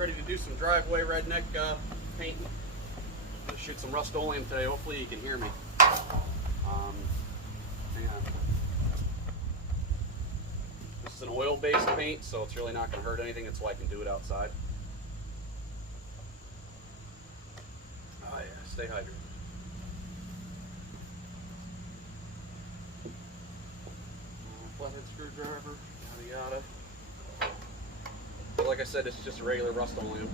ready to do some driveway redneck painting. I'm going to shoot some Rust-Oleum today. Hopefully you can hear me. Hang on. This is an oil-based paint, so it's really not going to hurt anything. That's why I can do it outside. Oh yeah, stay hydrated. Flathead screwdriver, yada yada. But like I said, this is just a regular Rust-Oleum.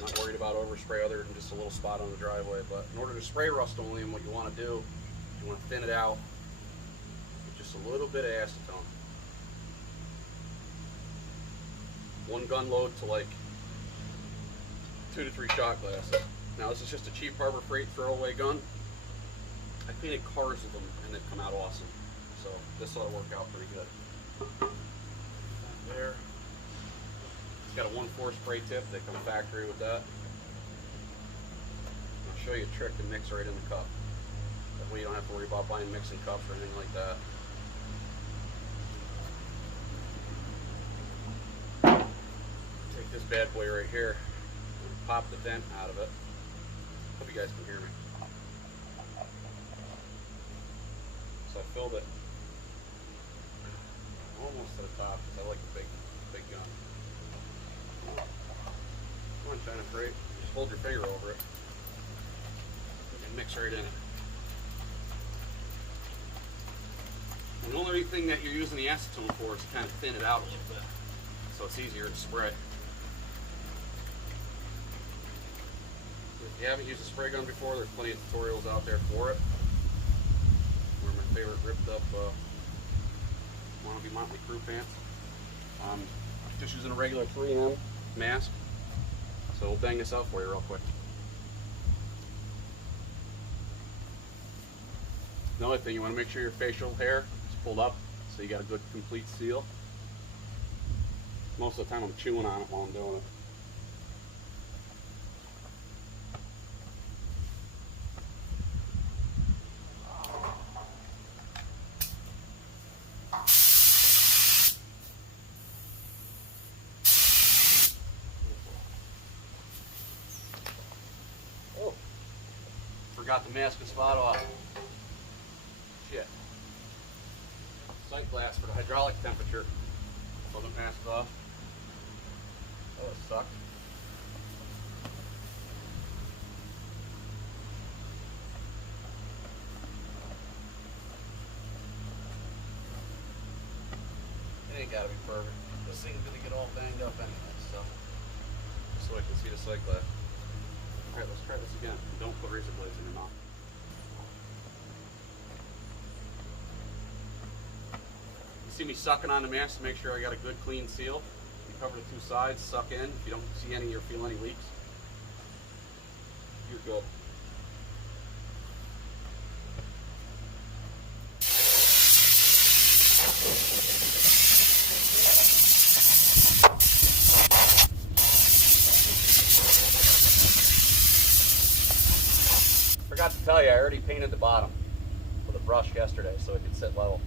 Not worried about overspray other than just a little spot on the driveway. But in order to spray Rust-Oleum, what you want to do, you want to thin it out with just a little bit of acetone. One gun load to like 2 to 3 shot glasses. Now this is just a cheap Harbor Freight throwaway gun. I painted cars with them and they've come out awesome. So this ought to work out pretty good. There. It's got a 1/4 spray tip. They come factory with that. I'll show you a trick to mix right in the cup. That way you don't have to worry about buying mixing cups or anything like that. Take this bad boy right here and pop the vent out of it. Hope you guys can hear me. So I filled it almost to the top because I like the big gun. Come on, China Freight. Just hold your finger over it and mix right in it. And the only thing that you're using the acetone for is to kind of thin it out a little bit so it's easier to spray. If you haven't used a spray gun before, there's plenty of tutorials out there for it. One of my favorite ripped up wannabe Motley Crue pants. Just using a regular 3M mask. So we'll bang this out for you real quick. Another thing, you want to make sure your facial hair is pulled up so you got a good complete seal. Most of the time I'm chewing on it while I'm doing it. Forgot the mask and spot off. Shit. Sight glass for the hydraulic temperature. Wasn't masked off. That would suck. It ain't gotta be perfect. This thing's gonna get all banged up anyway, so I can see the sight glass. Alright, let's try this again. Don't put razor blades in your mouth. You see me sucking on the mask to make sure I got a good clean seal. You cover the two sides, suck in. If you don't see any or feel any leaks, you're good. Forgot to tell you, I already painted the bottom with a brush yesterday so it could sit level.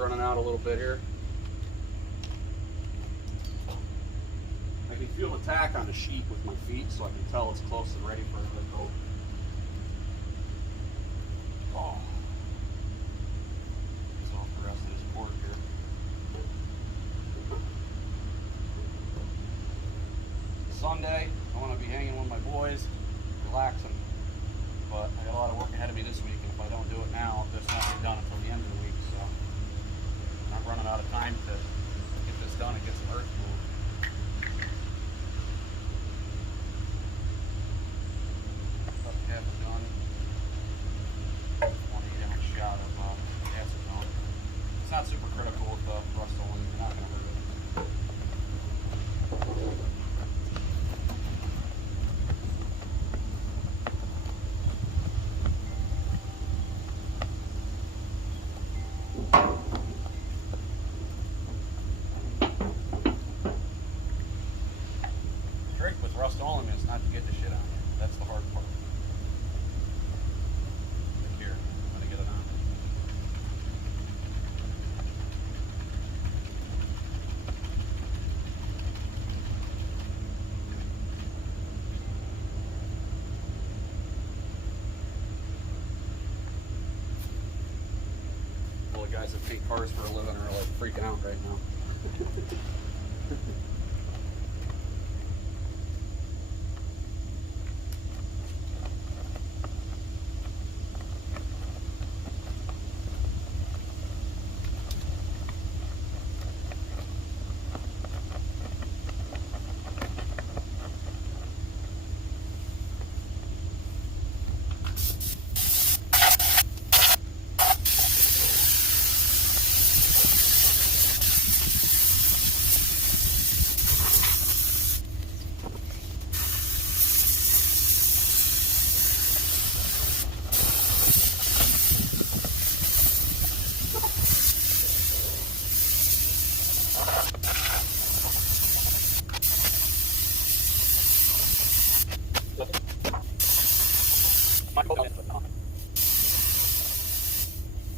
running out a little bit here. I can feel the tack on the sheet with my feet, so I can tell it's close and ready for another coat. Oh. Get off the rest of this port here. Sunday, I want to be hanging with my boys, relaxing. But I got a lot of work ahead of me this week, and if I don't do it now, it's not get done until the end of the week. So I'm running out of time to get this done and get some earth moved. About half a gun. 1 8-ounce shot of acetone. It's not super critical with the Rust-Oleum. You're not going to hurt it. Rust-Oleum is not to get the shit on you. That's the hard part. Here, I'm going to get it on. Well, the guys that paint cars for a living are like freaking out right now.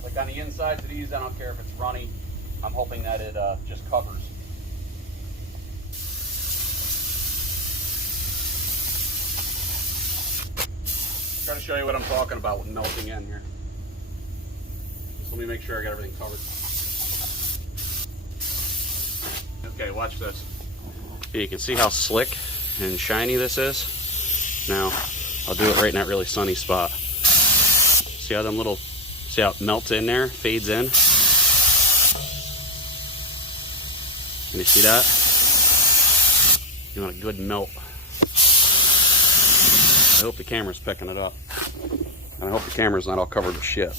Like on the insides of these, I don't care if it's runny. I'm hoping that it just covers. Try to show you what I'm talking about with melting in here. Just let me make sure I got everything covered. Okay, watch this. You can see how slick and shiny this is. Now, I'll do it right in that really sunny spot. See how them little, see how it melts in there, fades in? Can you see that? You want a good melt. I hope the camera's picking it up. And I hope the camera's not all covered with shit.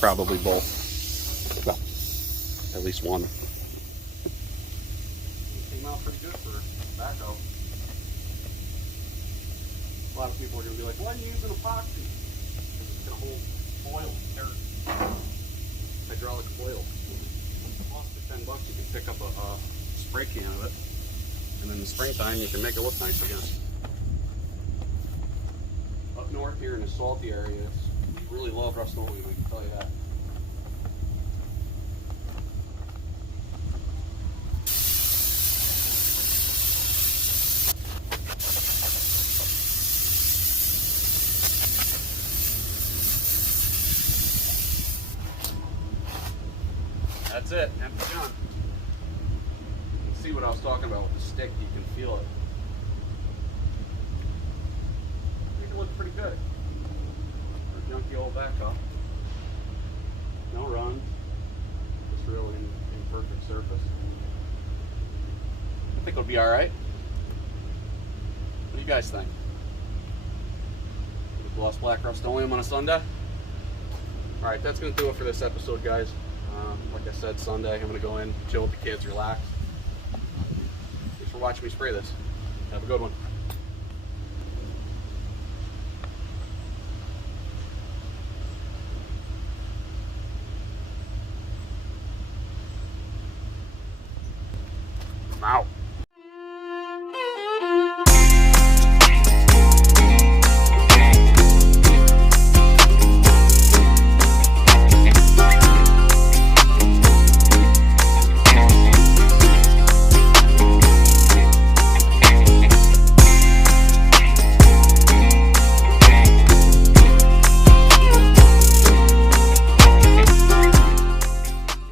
Probably both. Well, at least one. It came out pretty good for backhoe. A lot of people are going to be like, why are you using epoxy? Because it's going to hold foil, dirt, hydraulic foil. Cost for $10, you can pick up a spray can of it. And in the springtime, you can make it look nice again. Up north here in the salty areas, we really love Rust-Oleum, I can tell you that. That's it, empty gun. You can see what I was talking about with the stick, you can feel it. I think it looks pretty good. For a junky old backhoe. No run. Just really imperfect surface. I think it'll be alright. What do you guys think? Gloss black Rust-Oleum on a Sunday? Alright, that's going to do it for this episode, guys. Like I said, Sunday, I'm going to go in, chill with the kids, relax. Thanks for watching me spray this. Have a good one. I'm out.